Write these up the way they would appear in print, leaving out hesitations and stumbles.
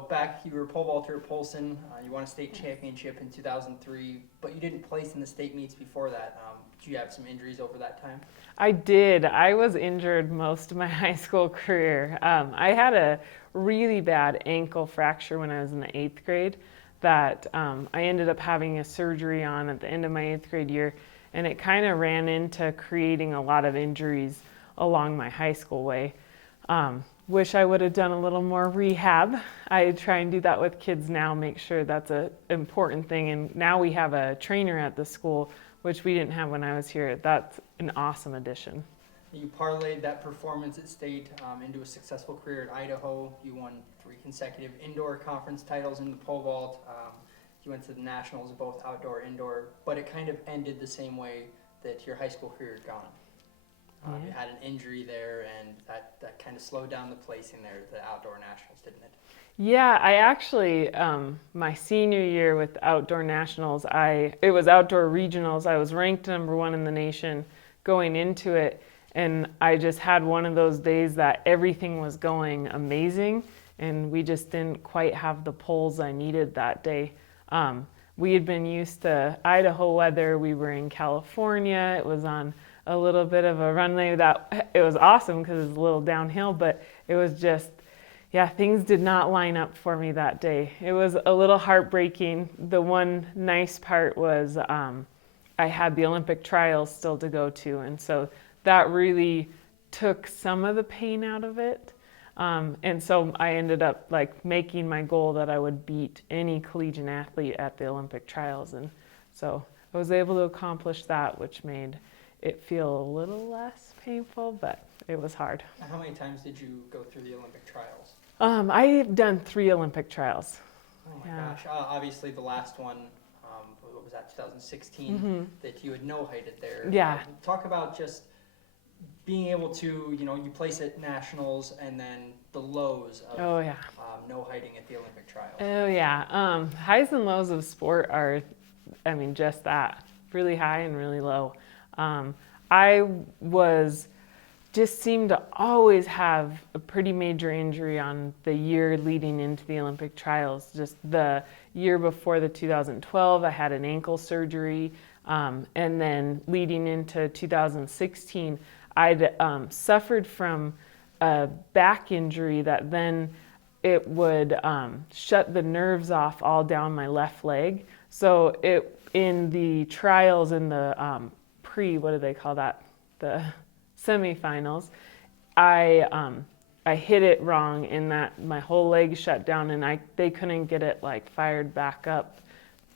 So back, you were a pole vaulter at Polson. You won a state championship in 2003, but you didn't place in the state meets before that. Did you have some injuries over that time? I did. I was injured most of my high school career. I had a really bad ankle fracture when I was in the 8th grade that I ended up having a surgery on at the end of my 8th grade year, and it kind of ran into creating a lot of injuries along my high school way. Wish I would have done a little more rehab. I try and do that with kids now, make sure that's an important thing. And now we have a trainer at the school, which we didn't have when I was here. That's an awesome addition. You parlayed that performance at state into a successful career at Idaho. You won 3 consecutive indoor conference titles in the pole vault. You went to the nationals, both outdoor, indoor, but it kind of ended the same way that your high school career had gone. You had an injury there, and that kind of slowed down the placing there at the outdoor nationals, didn't it? Yeah, I actually, my senior year with outdoor nationals, it was outdoor regionals. I was ranked #1 in the nation going into it, and I just had one of those days that everything was going amazing, and we just didn't quite have the poles I needed that day. We had been used to Idaho weather. We were in California. It was on a little bit of a runway that it was awesome because it was a little downhill, but it was just, yeah, things did not line up for me that day. It was a little heartbreaking. The one nice part was I had the Olympic trials still to go to, and so that really took some of the pain out of it. And so I ended up like making my goal that I would beat any collegiate athlete at the Olympic trials, and so I was able to accomplish that, which made it feel a little less painful, but it was hard. How many times did you go through the Olympic trials? I've done 3 Olympic trials. Oh my gosh. Obviously the last one, what was that, 2016, that you had no-heighted there. Yeah. Talk about just being able to, you place at nationals and then the lows of no-heighting at the Olympic trials. Oh yeah. Highs and lows of sport are, just that. Really high and really low. I seemed to always have a pretty major injury on the year leading into the Olympic trials. Just the year before the 2012, I had an ankle surgery. And then leading into 2016, I'd suffered from a back injury that then it would shut the nerves off all down my left leg. So in the trials in the what do they call that? The semifinals, I hit it wrong and that my whole leg shut down, and they couldn't get it fired back up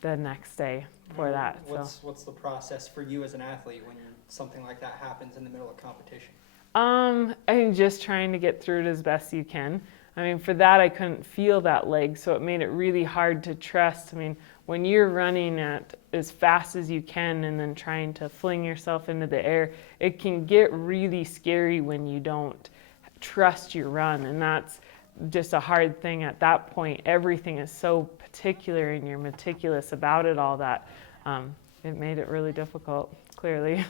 the next day for that. What's the process for you as an athlete when something like that happens in the middle of competition? Just trying to get through it as best you can. For that, I couldn't feel that leg, so it made it really hard to trust. When you're running at as fast as you can and then trying to fling yourself into the air, it can get really scary when you don't trust your run, and that's just a hard thing at that point. Everything is so particular and you're meticulous about it all that it made it really difficult, clearly.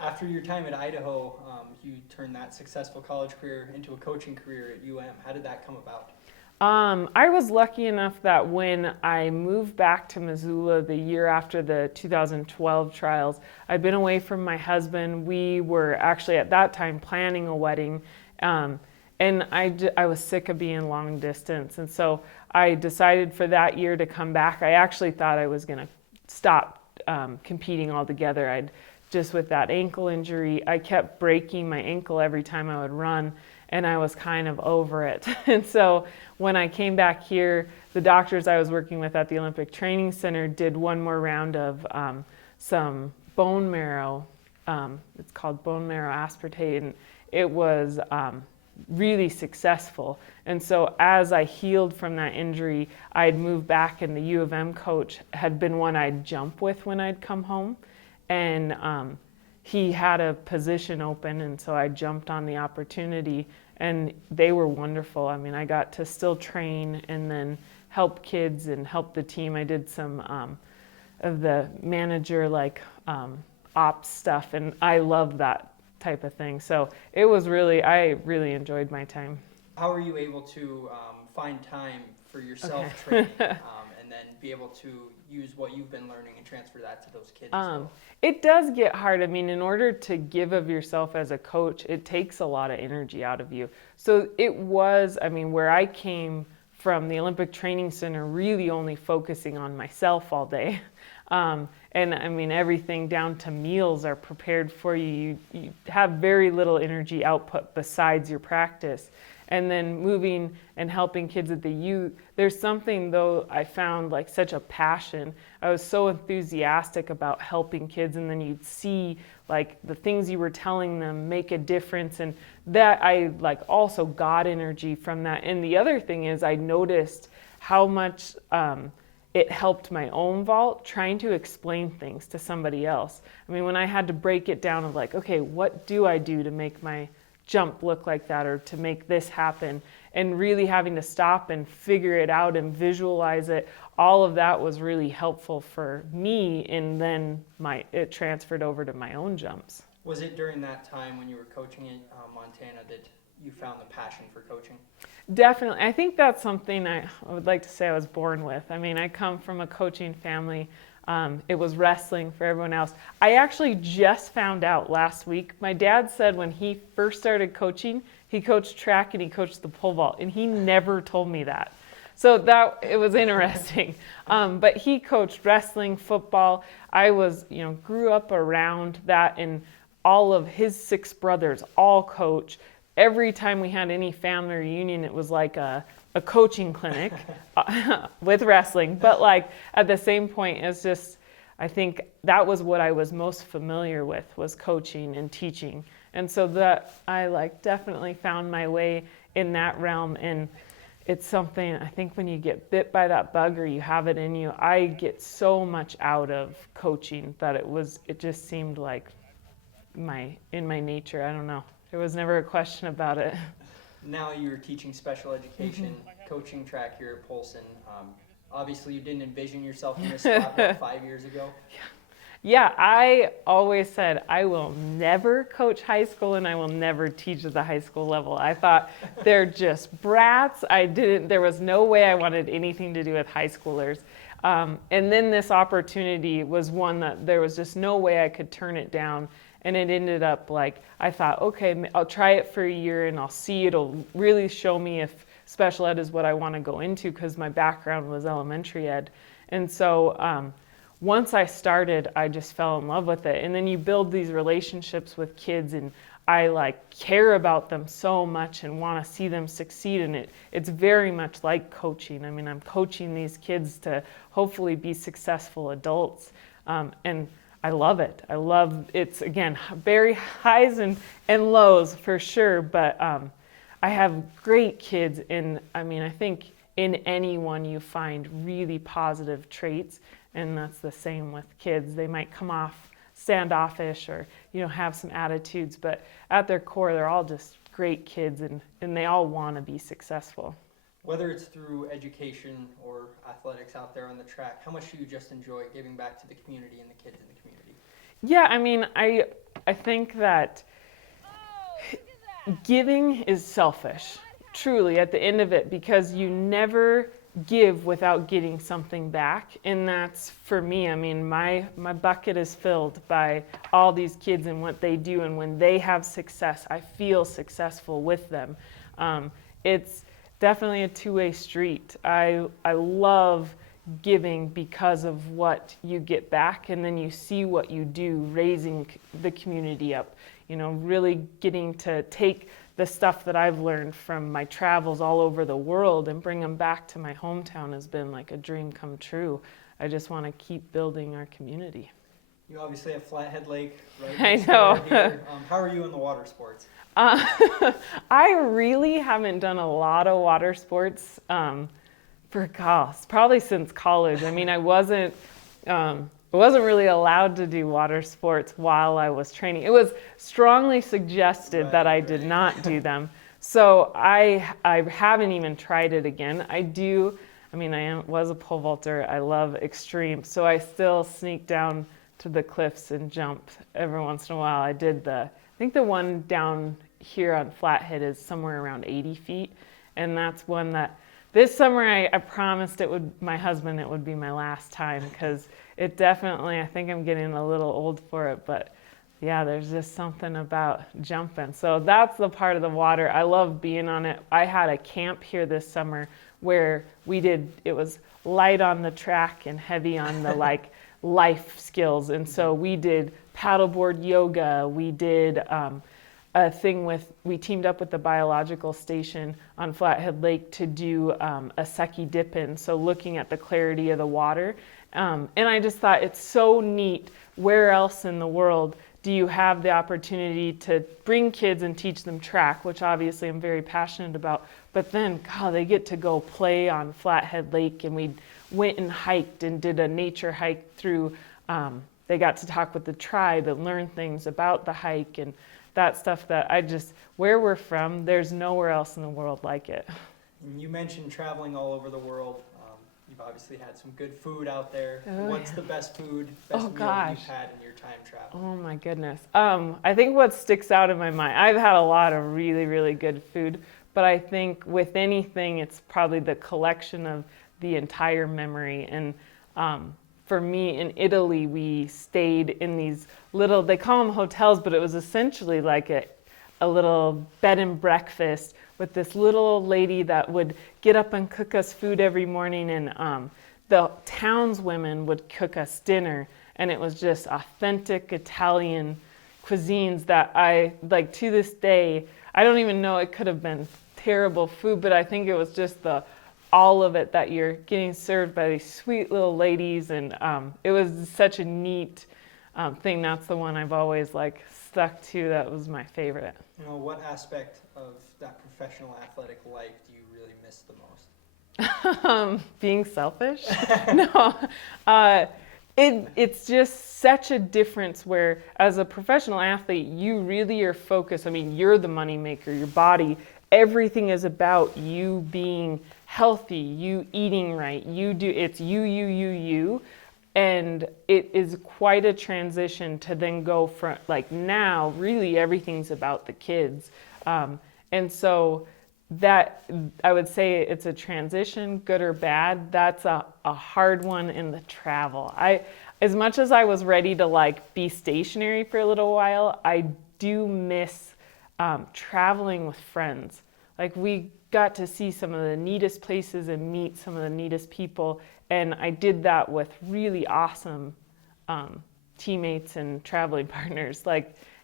After your time at Idaho, you turned that successful college career into a coaching career at UM. How did that come about? I was lucky enough that when I moved back to Missoula the year after the 2012 trials, I'd been away from my husband. We were actually at that time planning a wedding, and I was sick of being long distance, and so I decided for that year to come back. I actually thought I was going to stop competing altogether. Just with that ankle injury, I kept breaking my ankle every time I would run, and I was kind of over it. And so when I came back here, the doctors I was working with at the Olympic Training Center did one more round of some bone marrow. It's called bone marrow aspartate, and it was really successful. And so as I healed from that injury, I'd moved back, and the U of M coach had been one I'd jump with when I'd come home. And he had a position open, and so I jumped on the opportunity, and they were wonderful. I got to still train and then help kids and help the team. I did some of the manager ops stuff, and I love that type of thing. So it was I really enjoyed my time. How were you able to find time for yourself training, and then be able to use what you've been learning and transfer that to those kids as well? It does get hard. I mean, in order to give of yourself as a coach, it takes a lot of energy out of you. So it was, I mean, where I came from, the Olympic Training Center, really only focusing on myself all day. And I mean, everything down to meals are prepared for you. You have very little energy output besides your practice. And then moving and helping kids at the U, there's something though I found like such a passion. I was so enthusiastic about helping kids, and then you'd see like the things you were telling them make a difference, and that I like also got energy from that. And the other thing is I noticed how much it helped my own vault trying to explain things to somebody else. I mean, when I had to break it down of like, okay, what do I do to make my jump look like that, or to make this happen, and really having to stop and figure it out and visualize it, all of that was really helpful for me, and then it transferred over to my own jumps. Was it during that time when you were coaching in Montana that you found the passion for coaching? Definitely. I think that's something I would like to say I was born with. I mean, I come from a coaching family. It was wrestling for everyone else. I actually just found out last week. My dad said when he first started coaching, he coached track and he coached the pole vault, and he never told me that. So it was interesting. But he coached wrestling, football. I grew up around that, and all of his 6 brothers all coach. Every time we had any family reunion, it was like a coaching clinic with wrestling. But like at the same point, it's just, I think that was what I was most familiar with, was coaching and teaching. And so that I like definitely found my way in that realm. And it's something, I think when you get bit by that bug or you have it in you, I get so much out of coaching that it just seemed like in my nature. I don't know. There was never a question about it. Now you're teaching special education, coaching track here at Polson. Obviously, you didn't envision yourself in this spot about 5 years ago. Yeah, I always said I will never coach high school and I will never teach at the high school level. I thought they're just brats. There was no way I wanted anything to do with high schoolers. And then this opportunity was one that there was just no way I could turn it down. And it ended up like, I thought, okay, I'll try it for a year and I'll see. It'll really show me if special ed is what I want to go into, because my background was elementary ed. And so once I started, I just fell in love with it. And then you build these relationships with kids, and I like care about them so much and want to see them succeed in it. It's very much like coaching. I mean, I'm coaching these kids to hopefully be successful adults. And I love it. It's, again, very highs and lows for sure, but I have great kids, and I mean, I think in anyone you find really positive traits, and that's the same with kids. They might come off standoffish or, have some attitudes, but at their core, they're all just great kids, and they all want to be successful. Whether it's through education or athletics out there on the track, how much do you just enjoy giving back to the community and the kids in the community? Yeah, I mean, I think that giving is selfish, truly, at the end of it, because you never give without getting something back. And that's, for me, I mean, my bucket is filled by all these kids and what they do, and when they have success, I feel successful with them. It's definitely a two-way street. I love giving because of what you get back, and then you see what you do raising the community up, really getting to take the stuff that I've learned from my travels all over the world and bring them back to my hometown has been like a dream come true. I just want to keep building our community. You obviously have Flathead Lake right I next know. door here. How are you in the water sports? I really haven't done a lot of water sports probably since college. I mean, I wasn't really allowed to do water sports while I was training. It was strongly suggested that I did not do them. So I haven't even tried it again. I was a pole vaulter. I love extreme. So I still sneak down to the cliffs and jump every once in a while. I think the one down here on Flathead is somewhere around 80 feet. And that's one that This summer, I promised my husband it would be my last time, because it definitely, I think I'm getting a little old for it, but yeah, there's just something about jumping. So that's the part of the water. I love being on it. I had a camp here this summer where it was light on the track and heavy on the like life skills. And so we did paddleboard yoga. We did we teamed up with the biological station on Flathead Lake to do a sucky dip in. So looking at the clarity of the water. And I just thought it's so neat. Where else in the world do you have the opportunity to bring kids and teach them track, which obviously I'm very passionate about, but then, God, they get to go play on Flathead Lake, and we went and hiked and did a nature hike through, they got to talk with the tribe and learn things about the hike and that stuff that where we're from, there's nowhere else in the world like it. You mentioned traveling all over the world. You've obviously had some good food out there. What's the best meal you've had in your time traveling? Oh my goodness. I think what sticks out in my mind, I've had a lot of really, really good food, but I think with anything, it's probably the collection of the entire memory. And for me, in Italy, we stayed in these little, they call them hotels, but it was essentially like a little bed and breakfast with this little lady that would get up and cook us food every morning, and the townswomen would cook us dinner, and it was just authentic Italian cuisines that I, like to this day, I don't even know, it could have been terrible food, but I think it was just all of it that you're getting served by these sweet little ladies, and it was such a neat thing. That's the one I've always stuck to. That was my favorite. What aspect of that professional athletic life do you really miss the most? Being selfish? No. It's just such a difference where, as a professional athlete, you really are focused. I mean, you're the moneymaker, your body. Everything is about you being healthy, you eating right. It's you. And it is quite a transition to then go from, now, really everything's about the kids. And so that, I would say it's a transition, good or bad. That's a hard one in the travel. As much as I was ready to be stationary for a little while, I do miss traveling with friends. We got to see some of the neatest places and meet some of the neatest people. And I did that with really awesome teammates and traveling partners.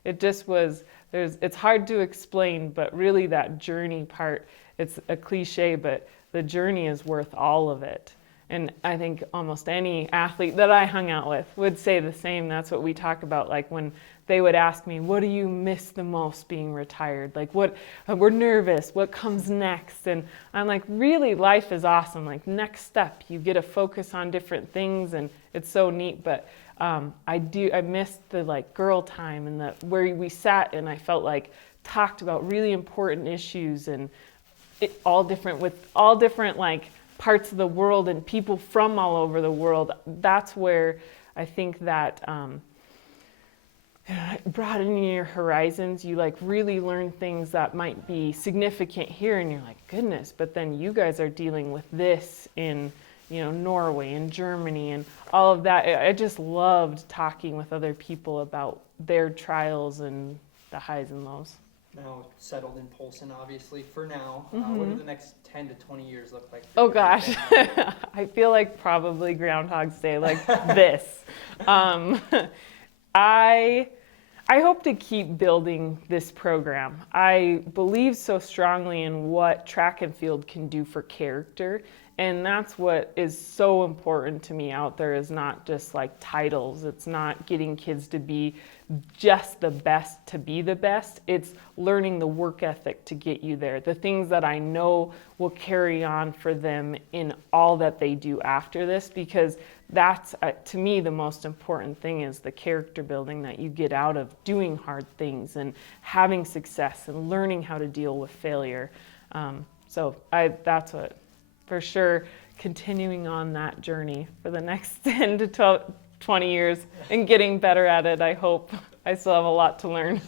It just was, it's hard to explain, but really that journey part, it's a cliche, but the journey is worth all of it. And I think almost any athlete that I hung out with would say the same. That's what we talk about. When they would ask me, what do you miss the most being retired? We're nervous, what comes next? And I'm really, life is awesome. Next step, you get to focus on different things, and it's so neat. But I missed the girl time and where we sat, and I felt talked about really important issues, and all different parts of the world and people from all over the world. That's where I think that broadening your horizons, you really learn things that might be significant here, and you're goodness, but then you guys are dealing with this in Norway and Germany and all of that. I just loved talking with other people about their trials and the highs and lows. Now settled in Polson, obviously, for now. What do the next 10 to 20 years look like? Oh gosh, I feel probably Groundhog's Day, this. I hope to keep building this program. I believe so strongly in what track and field can do for character, and that's what is so important to me out there, is not just titles. It's not getting kids to be just the best to be the best. It's learning the work ethic to get you there. The things that I know will carry on for them in all that they do after this, because that's, to me, the most important thing is the character building that you get out of doing hard things and having success and learning how to deal with failure. That's what, for sure, continuing on that journey for the next 10 to 20 years and getting better at it, I hope. I still have a lot to learn.